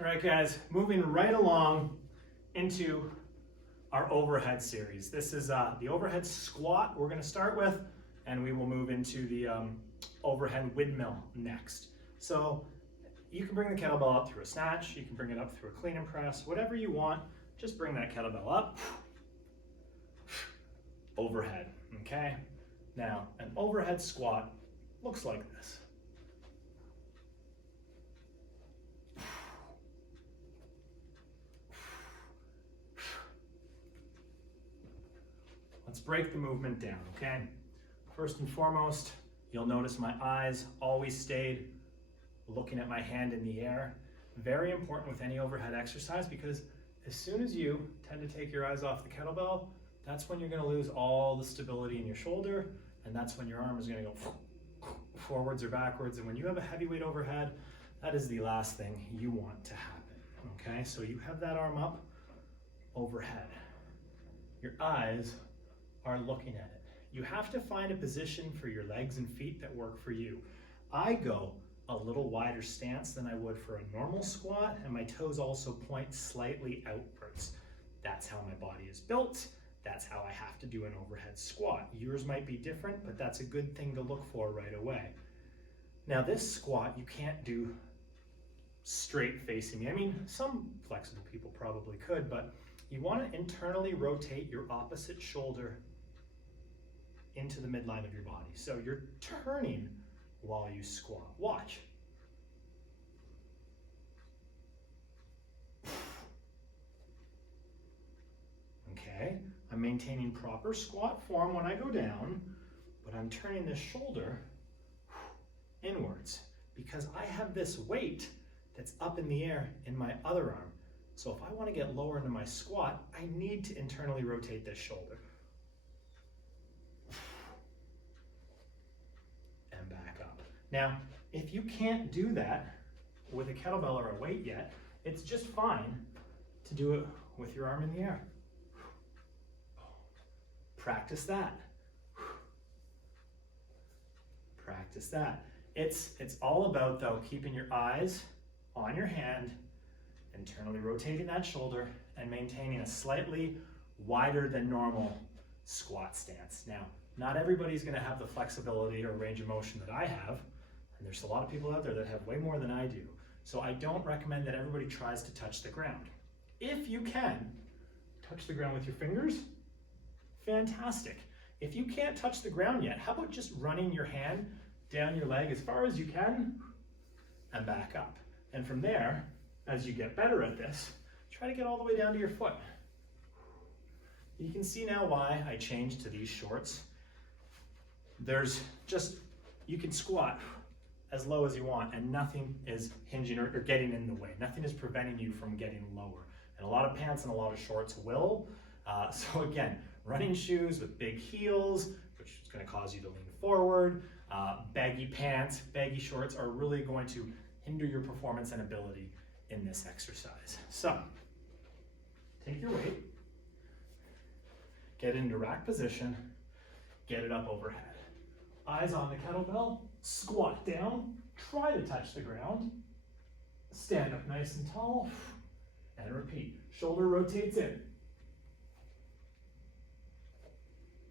All right, guys, moving right along into our overhead series. This is the overhead squat we're going to start with, and we will move into the overhead windmill next. So you can bring the kettlebell up through a snatch, you can bring it up through a clean and press, whatever you want. Just bring that kettlebell up, overhead, okay? Now, an overhead squat looks like this. Let's break the movement down, okay? First and foremost, you'll notice my eyes always stayed looking at my hand in the air. Very important with any overhead exercise, because as soon as you tend to take your eyes off the kettlebell, that's when you're going to lose all the stability in your shoulder, and that's when your arm is going to go forwards or backwards. And when you have a heavyweight overhead, that is the last thing you want to happen, okay? So you have that arm up overhead. Your eyes are looking at it. You have to find a position for your legs and feet that work for you. I go a little wider stance than I would for a normal squat, and my toes also point slightly outwards. That's how my body is built. That's how I have to do an overhead squat. Yours might be different, but that's a good thing to look for right away. Now this squat, you can't do straight facing me. I mean, some flexible people probably could, but you want to internally rotate your opposite shoulder into the midline of your body. So you're turning while you squat. Watch. Okay, I'm maintaining proper squat form when I go down, but I'm turning this shoulder inwards because I have this weight that's up in the air in my other arm. So if I want to get lower into my squat, I need to internally rotate this shoulder. And back up. Now, if you can't do that with a kettlebell or a weight yet, it's just fine to do it with your arm in the air. Practice that. Practice that. It's all about, though, keeping your eyes on your hand, internally rotating that shoulder, and maintaining a slightly wider than normal squat stance. Now, not everybody's going to have the flexibility or range of motion that I have, and there's a lot of people out there that have way more than I do. So I don't recommend that everybody tries to touch the ground. If you can touch the ground with your fingers, fantastic. If you can't touch the ground yet, how about just running your hand down your leg as far as you can and back up. And from there, as you get better at this, try to get all the way down to your foot. You can see now why I changed to these shorts. There's just, you can squat as low as you want and nothing is hinging or getting in the way. Nothing is preventing you from getting lower. And a lot of pants and a lot of shorts will. So again, running shoes with big heels, which is going to cause you to lean forward. Baggy pants, baggy shorts are really going to hinder your performance and ability in this exercise. So, take your weight, get into rack position, get it up overhead. Eyes on the kettlebell, squat down, try to touch the ground, stand up nice and tall, and repeat. Shoulder rotates in.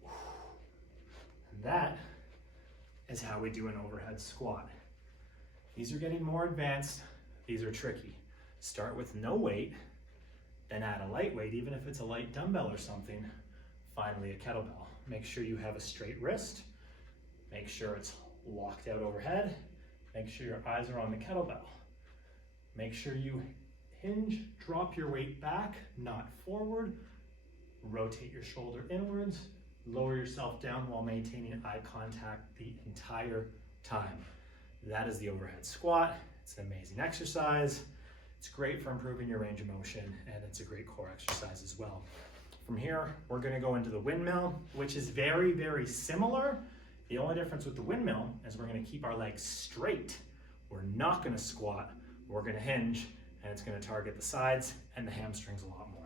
And that is how we do an overhead squat. These are getting more advanced. These are tricky. Start with no weight, then add a light weight, even if it's a light dumbbell or something. Finally, a kettlebell. Make sure you have a straight wrist. Make sure it's locked out overhead. Make sure your eyes are on the kettlebell. Make sure you hinge, drop your weight back, not forward. Rotate your shoulder inwards. Lower yourself down while maintaining eye contact the entire time. That is the overhead squat. It's an amazing exercise. It's great for improving your range of motion, and it's a great core exercise as well. From here, we're going to go into the windmill, which is very, very similar. The only difference with the windmill is we're going to keep our legs straight. We're not going to squat. We're going to hinge, and it's going to target the sides and the hamstrings a lot more.